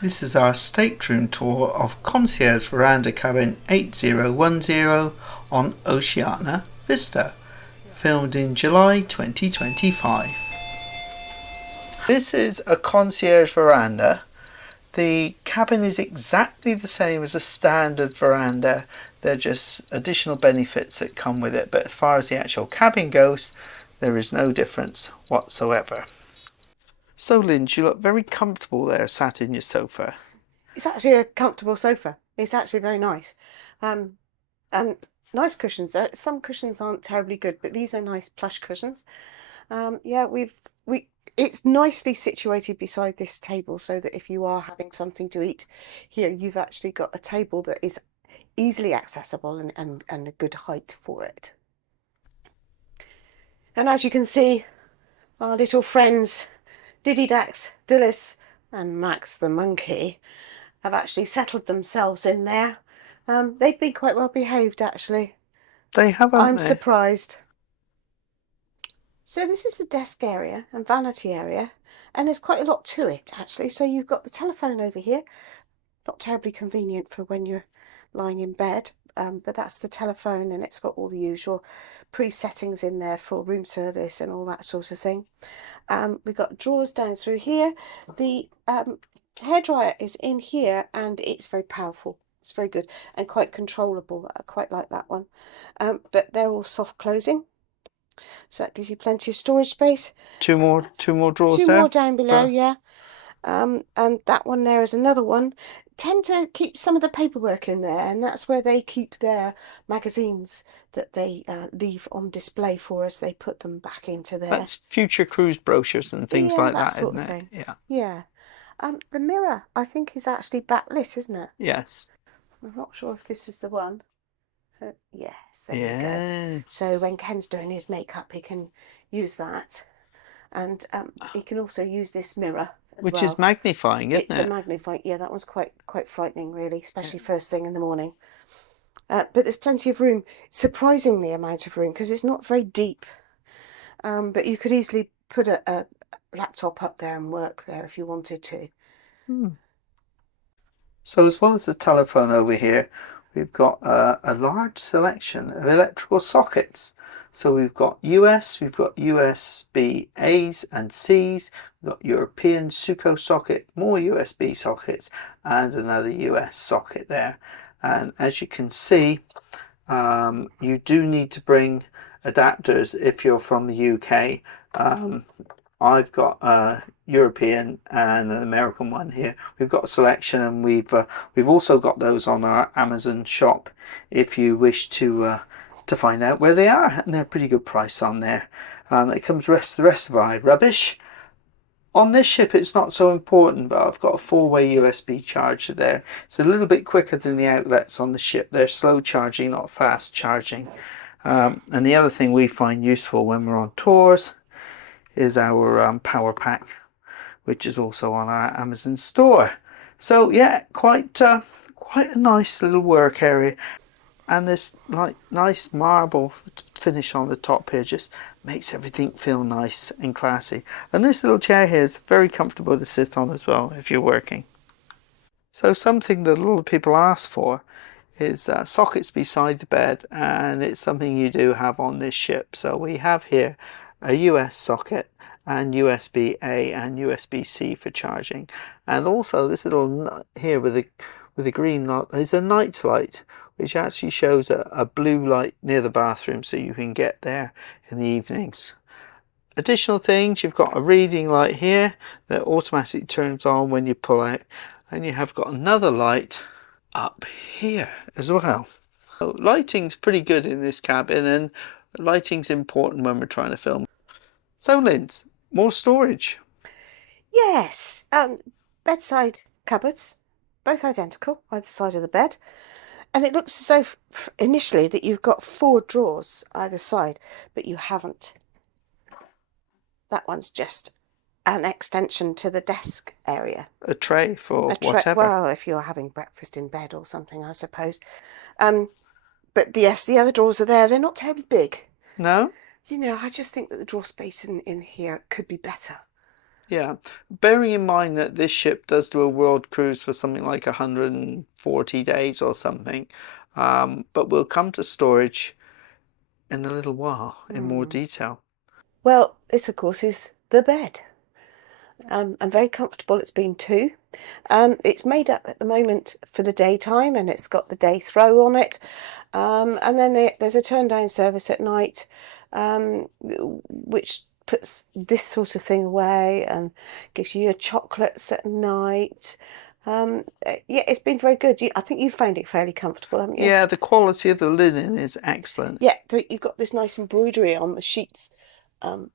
This is our stateroom tour of Concierge Veranda Cabin 8010 on Oceania Vista, filmed in July 2025. This is a concierge veranda. The cabin is exactly the same as a standard veranda. They're just additional benefits that come with it, but as far as the actual cabin goes, there is no difference whatsoever. So Lynn, you look very comfortable there sat in your sofa. It's actually a comfortable sofa. It's actually very nice. And nice cushions. Some cushions aren't terribly good, but these are nice plush cushions. It's nicely situated beside this table so that if you are having something to eat here, you've actually got a table that is easily accessible and a good height for it. And as you can see, our little friends Diddy Dax, Dillis and Max the monkey have actually settled themselves in there. They've been quite well behaved actually. They haven't. I'm surprised. So this is the desk area and vanity area, and there's quite a lot to it actually. So you've got the telephone over here, not terribly convenient for when you're lying in bed, but that's the telephone, and it's got all the usual pre-settings in there for room service and all that sort of thing. We've got drawers down through here. The hairdryer is in here, and it's very powerful. It's very good and quite controllable. I quite like that one. But they're all soft closing, so that gives you plenty of storage space. Two more drawers there? Two more down below, yeah. And that one there is another one. Tend to keep some of the paperwork in there, and that's where they keep their magazines that they leave on display for us. They put them back into there. That's future cruise brochures and things like that, sort isn't of it? thing. Yeah. The mirror, I think, is actually backlit, isn't it? Yes. I'm not sure if this is the one. Yes, there you go. Yes. So when Ken's doing his makeup, he can use that, and he can also use this mirror as Which well. is magnifying, isn't it? It's a magnifying. Yeah, that one's quite frightening, really, especially first thing in the morning. But there's plenty of room, surprisingly amount of room, because it's not very deep. But you could easily put a laptop up there and work there if you wanted to. So as well as the telephone over here, we've got a large selection of electrical sockets. So we've got US, we've got USB A's and C's, we've got European Suco socket, more USB sockets, and another US socket there. And as you can see, you do need to bring adapters if you're from the UK. I've got a European and an American one here. We've got a selection, and we've also got those on our Amazon shop if you wish to find out where they are, and they're a pretty good price on there. It comes with the rest of our rubbish. On this ship it's not so important, but I've got a 4-way USB charger there. It's a little bit quicker than the outlets on the ship. They're slow charging, not fast charging. And the other thing we find useful when we're on tours is our power pack, which is also on our Amazon store. So yeah, quite a nice little work area. And this nice marble finish on the top here just makes everything feel nice and classy. And this little chair here is very comfortable to sit on as well if you're working. So something that a lot of people ask for is sockets beside the bed, and it's something you do have on this ship. So we have here a US socket and USB A and USB C for charging, and also this little here with a green light is a night light, which actually shows a blue light near the bathroom, so you can get there in the evenings. Additional things, you've got a reading light here that automatically turns on when you pull out, and you have got another light up here as well. So lighting's pretty good in this cabin, and lighting's important when we're trying to film. So Linz, more storage. Yes, bedside cupboards, both identical, either side of the bed. And it looks as though initially that you've got 4 drawers either side, but you haven't. That one's just an extension to the desk area. A tray for whatever. Well, if you're having breakfast in bed or something, I suppose. But yes, the other drawers are there. They're not terribly big. No? You know, I just think that the drawer space in here could be better. Yeah, bearing in mind that this ship does do a world cruise for something like 140 days or something, but we'll come to storage in a little while in more detail. Well, this of course is the bed. I'm very comfortable. It's been two. It's made up at the moment for the daytime, and it's got the day throw on it. And then there's a turn down service at night, which puts this sort of thing away and gives you your chocolates at night. Yeah, it's been very good. I think you found it fairly comfortable, haven't you? Yeah, the quality of the linen is excellent. Yeah, you've got this nice embroidery on the sheets,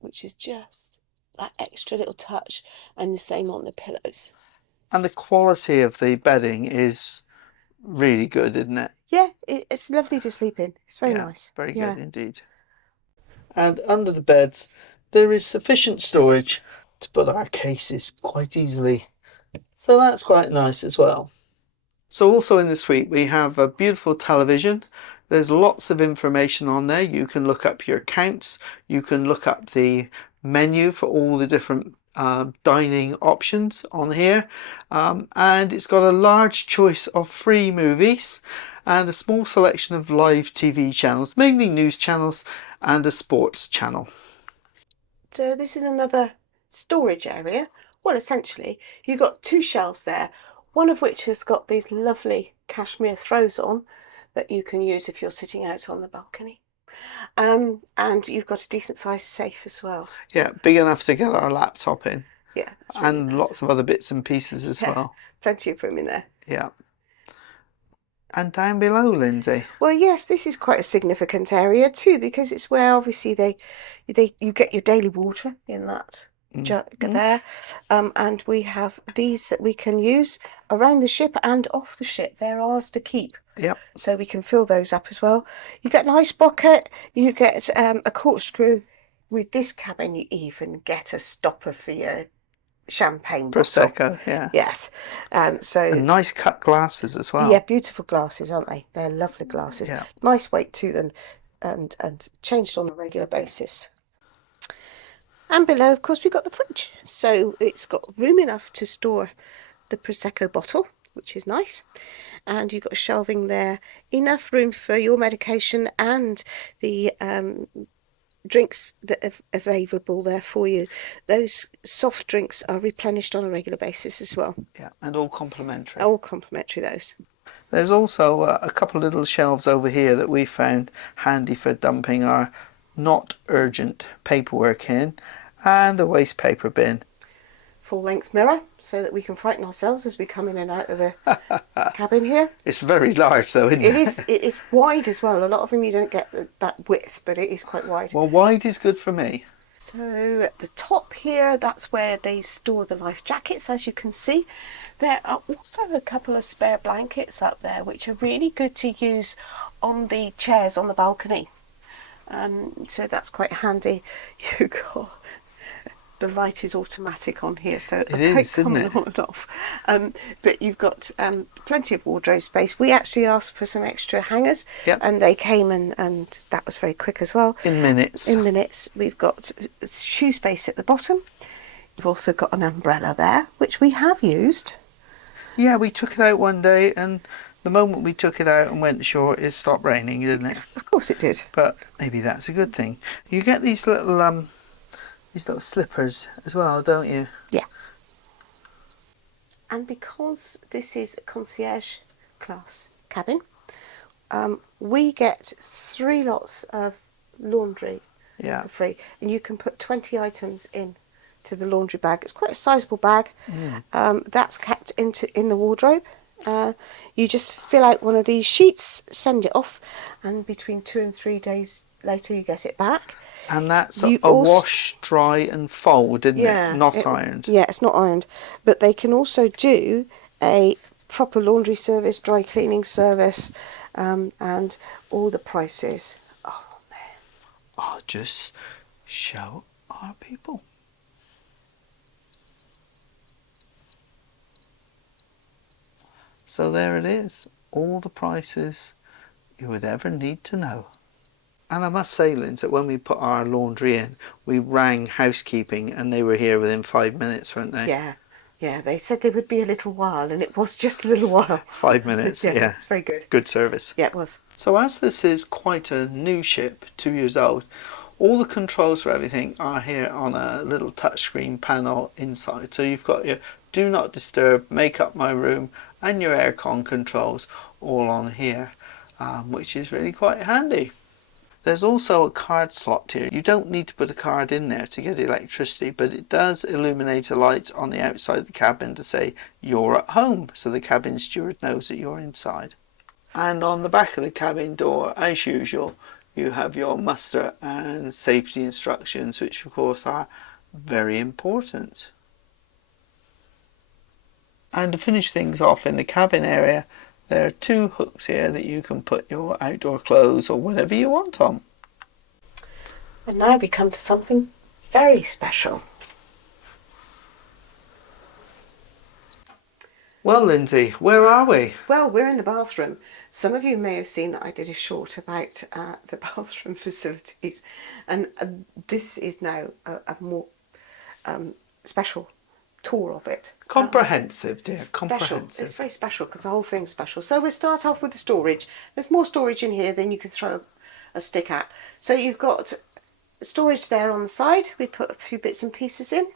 which is just that extra little touch, and the same on the pillows. And the quality of the bedding is really good, isn't it? Yeah, it's lovely to sleep in. It's very nice. Very Yeah. good indeed. And under the beds, there is sufficient storage to put our cases quite easily. So that's quite nice as well. So also in the suite we have a beautiful television. There's lots of information on there. You can look up your accounts, you can look up the menu for all the different dining options on here, and it's got a large choice of free movies and a small selection of live TV channels, mainly news channels, and a sports channel. So this is another storage area. Well, essentially, you've got two shelves there, one of which has got these lovely cashmere throws on that you can use if you're sitting out on the balcony. And you've got a decent sized safe as well. Yeah, big enough to get our laptop in. Yeah, that's really and nice. lots of other bits and pieces as well. Plenty of room in there. Yeah. And down below, Lindsay. Well, yes, this is quite a significant area too, because it's where obviously you get your daily water in that jug there, and we have these that we can use around the ship and off the ship. They're ours to keep. Yep. So we can fill those up as well. You get an ice bucket. You get a corkscrew. With this cabin, you even get a stopper for your champagne Prosecco, bottle. yeah. Yes. So and nice cut glasses as well. Yeah, beautiful glasses, aren't they? They're lovely glasses. Yeah. Nice weight to them, and changed on a regular basis. And below, of course, we've got the fridge. So it's got room enough to store the Prosecco bottle, which is nice. And you've got shelving there, enough room for your medication and the drinks that are available there for you. Those soft drinks are replenished on a regular basis as well. Yeah, and all complimentary. All complimentary, those. There's also a couple of little shelves over here that we found handy for dumping our not urgent paperwork in, and a waste paper bin. Full-length mirror so that we can frighten ourselves as we come in and out of the cabin here. It's very large though, isn't it? It is wide as well. A lot of them you don't get that width, but it is quite wide. Well, wide is good for me. So at the top here, that's where they store the life jackets, as you can see. There are also a couple of spare blankets up there, which are really good to use on the chairs on the balcony. So that's quite handy. You got the light is automatic on here, so it is, isn't it? On and off. But you've got plenty of wardrobe space. We actually asked for some extra hangers, yep. and they came, and that was very quick as well. In minutes. In minutes. We've got shoe space at the bottom. We've also got an umbrella there, which we have used. Yeah, we took it out one day, and the moment we took it out and went ashore, it stopped raining, didn't it? Of course it did. But maybe that's a good thing. You get these little slippers as well, don't you? Yeah. And because this is a concierge class cabin, we get 3 lots of laundry for free, and you can put 20 items in to the laundry bag. It's quite a sizable bag. That's kept in the wardrobe. You just fill out one of these sheets, send it off, and between 2 and 3 days later you get it back. And that's a wash, dry and fold, isn't it? Not ironed. Yeah, it's not ironed. But they can also do a proper laundry service, dry cleaning service, and all the prices are on there. I'll just show our people. So there it is, all the prices you would ever need to know. And I must say, Linz, that when we put our laundry in, we rang housekeeping and they were here within 5 minutes, weren't they? Yeah, yeah. They said they would be a little while, and it was just a little while. 5 minutes, yeah. It's very good. Good service. Yeah, it was. So as this is quite a new ship, 2 years old, all the controls for everything are here on a little touchscreen panel inside. So you've got your do not disturb, make up my room, and your aircon controls all on here, which is really quite handy. There's also a card slot here. You don't need to put a card in there to get electricity, but it does illuminate a light on the outside of the cabin to say you're at home, so the cabin steward knows that you're inside. And on the back of the cabin door, as usual, you have your muster and safety instructions, which of course are very important. And to finish things off in the cabin area, there are 2 hooks here that you can put your outdoor clothes or whatever you want on. And now we come to something very special. Well, Lindsay, where are we? Well, we're in the bathroom. Some of you may have seen that I did a short about the bathroom facilities, and this is now a more special tour of it. Comprehensive, dear, comprehensive. Special. It's very special because the whole thing's special. So we'll start off with the storage. There's more storage in here than you can throw a stick at. So you've got storage there on the side. We put a few bits and pieces in.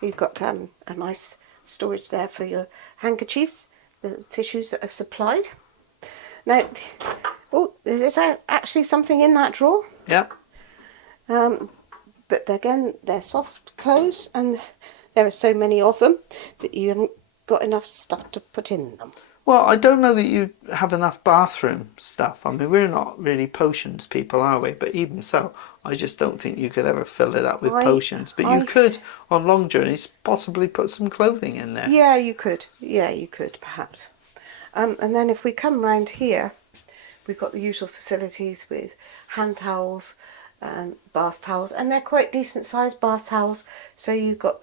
You've got a nice storage there for your handkerchiefs, the tissues that are supplied. Now, oh, there's actually something in that drawer. Yep. But again, they're soft clothes, and there are so many of them that you haven't got enough stuff to put in them. Well, I don't know that you have enough bathroom stuff. I mean, we're not really potions people, are we? But even so, I just don't think you could ever fill it up with potions. But you could, on long journeys, possibly put some clothing in there. Yeah, you could. Yeah, you could, perhaps. And then if we come round here, we've got the usual facilities with hand towels and bath towels. And they're quite decent sized bath towels. So you've got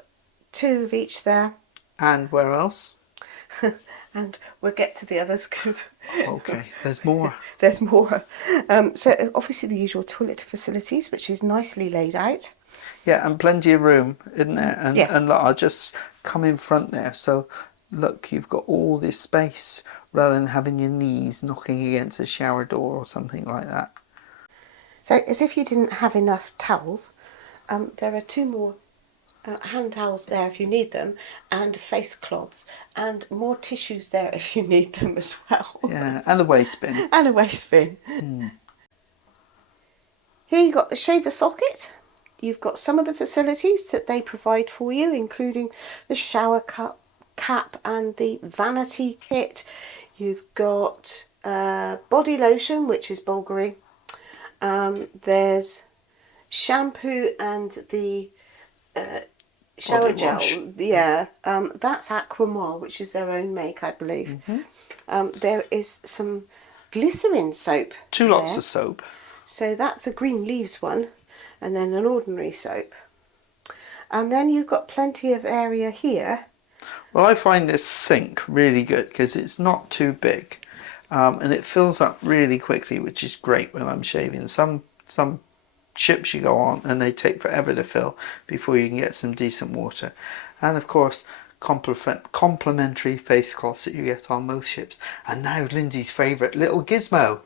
2 of each there. And where else? And we'll get to the others because okay, there's more. There's more. So obviously the usual toilet facilities, which is nicely laid out. Yeah, and plenty of room, isn't there? And yeah. And look, I'll just come in front there. So look, you've got all this space rather than having your knees knocking against a shower door or something like that. So as if you didn't have enough towels, there are 2 more hand towels there if you need them, and face cloths, and more tissues there if you need them as well. Yeah, and a waste bin. And a waste bin. Here you've got the shaver socket. You've got some of the facilities that they provide for you, including the shower cap and the vanity kit. You've got body lotion, which is Bulgari. There's shampoo and the shower Body gel. wash. Yeah, that's Aquamoire, which is their own make, I believe. There is some glycerin soap. 2 lots of soap. So that's a green leaves one, and then an ordinary soap. And then you've got plenty of area here. Well, I find this sink really good because it's not too big, and it fills up really quickly, which is great when I'm shaving. Some ships you go on and they take forever to fill before you can get some decent water. And of course, complimentary face cloths that you get on most ships. And now Lindsay's favourite little gizmo.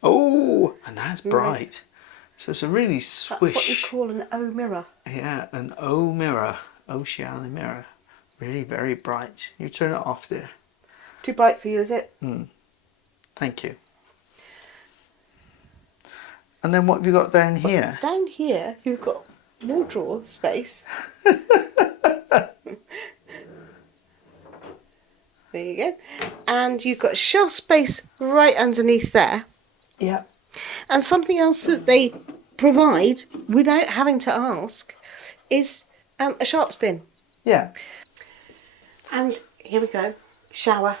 Oh, and that's bright. Nice. So it's a really swish. That's what you call an O mirror. Yeah, an O mirror, Oceania mirror. Really very bright. You turn it off there. Too bright for you, is it? Thank you. And then what have you got down here? Down here, you've got more drawer space. There you go. And you've got shelf space right underneath there. Yeah. And something else that they provide without having to ask is a sharps bin. Yeah. And here we go. Shower.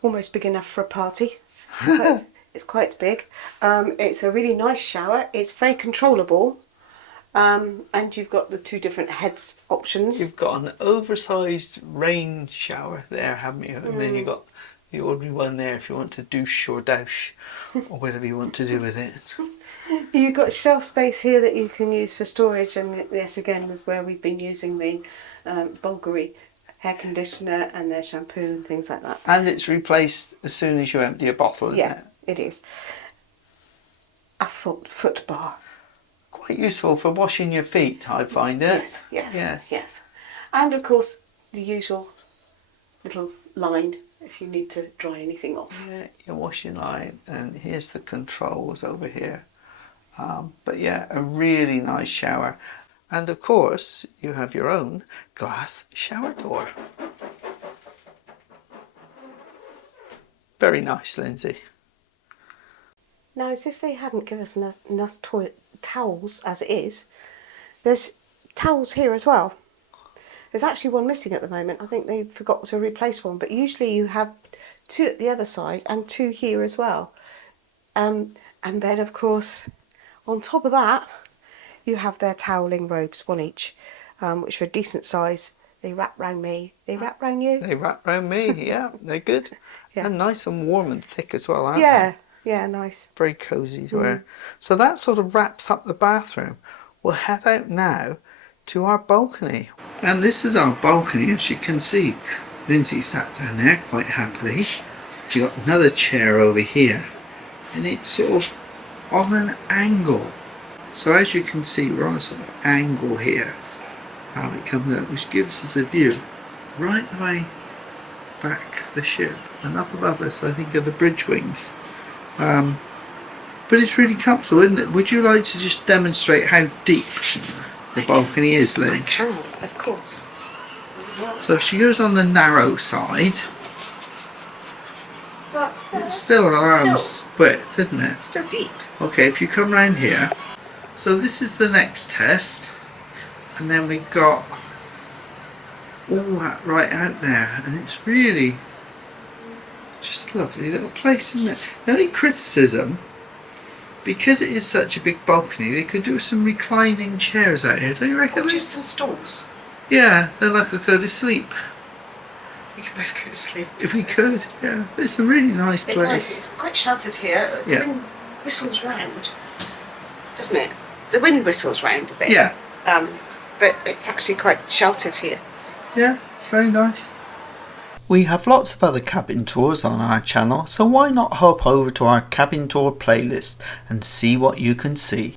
Almost big enough for a party. But it's quite big. It's a really nice shower. It's very controllable. And you've got the 2 different heads options. You've got an oversized rain shower there, haven't you? And then you've got It would be one there if you want to douche or douche, or whatever you want to do with it. You've got shelf space here that you can use for storage, and this again is where we've been using the Bulgari hair conditioner and their shampoo and things like that. And it's replaced as soon as you empty a bottle, isn't it? It is. A foot bar. Quite useful for washing your feet, I find it. Yes. And of course, the usual little line if you need to dry anything off. Yeah, your washing line, and here's the controls over here. But yeah, a really nice shower. And of course, you have your own glass shower door. Very nice, Lindsay. Now, as if they hadn't given us enough toilet towels as it is, there's towels here as well. There's actually one missing at the moment. I think they forgot to replace one, but usually you have two at the other side and two here as well. And then, of course, on top of that, you have their toweling robes, one each, which are a decent size. They wrap round me. They wrap round you. They wrap round me, yeah. They're good. Yeah. And nice and warm and thick as well, aren't they? Yeah, nice. Very cosy to wear. So that sort of wraps up the bathroom. We'll head out now to our balcony. And this is our balcony, as you can see. Lindsay sat down there quite happily. You've got another chair over here. And it's sort of on an angle. So as you can see, we're on a sort of angle here. It comes out, which gives us a view right the way back the ship. And up above us, I think, are the bridge wings. But it's really comfortable, isn't it? Would you like to just demonstrate how deep the balcony is, Liz? Oh, of course. So if she goes on the narrow side, But it's still an arm's width, isn't it? still deep. Okay, if you come round here, so this is the next test, and then we've got all that right out there, and it's really just a lovely little place, isn't it? The only criticism, because it is such a big balcony, they could do some reclining chairs out here, don't you reckon? Or just some stools. Yeah, then I could go to sleep. We could both go to sleep. If we could, yeah. It's a really nice It's place. nice. It's quite sheltered here. The Yeah. wind whistles round, doesn't it? The wind whistles round a bit. Yeah. But it's actually quite sheltered here. Yeah, it's very nice. We have lots of other cabin tours on our channel, so why not hop over to our cabin tour playlist and see what you can see.